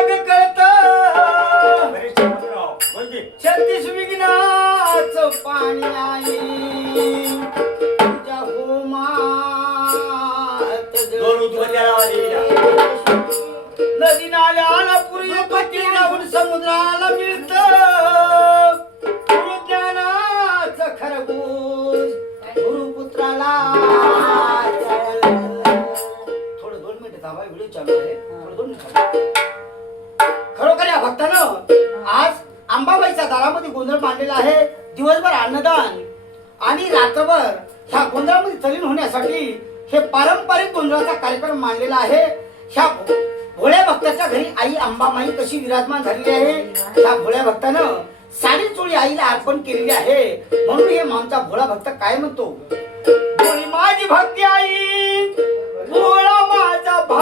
मग कळत म्हणजे 36 विघ्नाचं पाणी आई तुझ्या होमात दोन उद्बत्त्याला वाजविल्या. नदी नाल्याला पूर्वी पती राहून समुद्राला मिळत गुरुज्ञानाचं खरबूज गुरुपुत्राला थोडं 2 मिनिटं थांबा व्हिडिओ चालू आहे थोडं 2 मिनिटं खरोखर या भक्तानं आज अंबाबाईच्या दारामध्ये गोंधळ मांडलेला आहे दिवसभर अन्नदान आणि रात्रभर ह्या गोंधळामध्ये तल्लीन होण्यासाठी हे पारंपरिक गोंधळाचा कार्यक्रम मांडलेला आहे ह्या भोळ्या भक्ताच्या घरी आई अंबामाई कशी विराजमान झालेली आहे ह्या भोळ्या भक्तानं साडी चोळी आईला अर्पण केलेली आहे म्हणून हे आमचा भोळा भक्त काय म्हणतो भोळी माझी भक्ती आई भोळा माझा भा